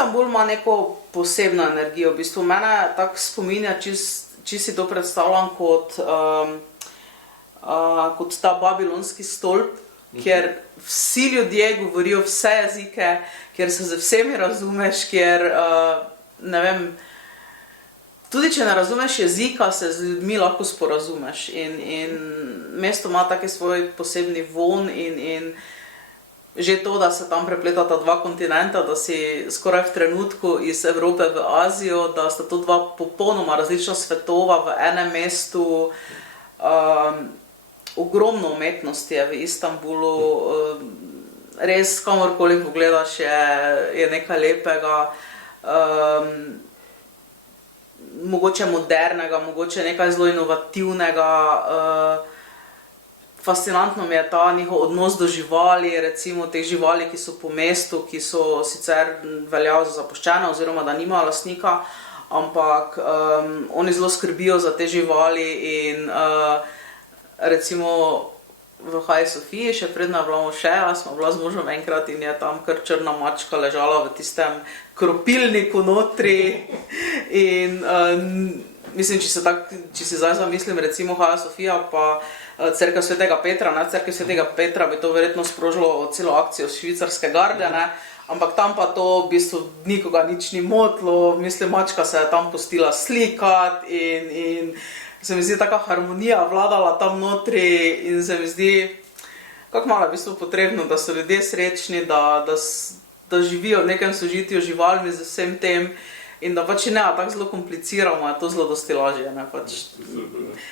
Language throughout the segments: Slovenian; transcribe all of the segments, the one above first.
Istanbul ima neko posebno energijo, v bistvu mene tako spominja, če si to predstavljam kot ta babilonski stolp, kjer vsi ljudje govorijo vse jezike, kjer se z vsemi razumeš, kjer, ne vem, tudi če ne razumeš jezika, se z ljudmi lahko sporazumeš in mesto ima taki svoj posebni von in že to, da se tam prepletata dva kontinenta, da si skoraj v trenutku iz Evrope v Azijo, da sta to dva popolnoma različna svetova v enem mestu, ogromno umetnosti je v Istanbulu, res kamorkoli pogledaš je nekaj lepega, mogoče modernega, mogoče nekaj zelo inovativnega, fascinantno mi je ta njihov odnos do živali, recimo teh živali, ki so po mestu, ki so sicer veljajo za zapuščene oziroma da nimajo lastnika, ampak oni zelo skrbijo za te živali in recimo v Haji Sofiji, še predna bila mošeja, smo bila z možem enkrat in je tam kar črna mačka ležala v tistem kropilniku notri in mislim, če si zdaj zamislim recimo Haja Sofija pa Cerkev Svetega Petra, ne, Cerkev Svetega Petra bi to verjetno sprožilo celo akcijo švicarske garde, ne, ampak tam pa to v bistvu nikoga nič ni motilo, mislim, mačka se je tam pustila slikati in se mi zdi taka harmonija vladala tam notri in se mi zdi, kako malo je v bistvu potrebno, da so ljudje srečni, da živijo v nekem sožitju živalmi z vsem tem in da pač ne, tako zelo kompliciramo, je to zelo dosti lažje, ne, pač.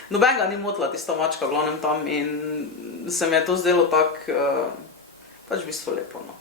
Nobenega ni motila tista mačka v glavnem tam in se mi je to zdelo tako, pač v bistvu lepo, no.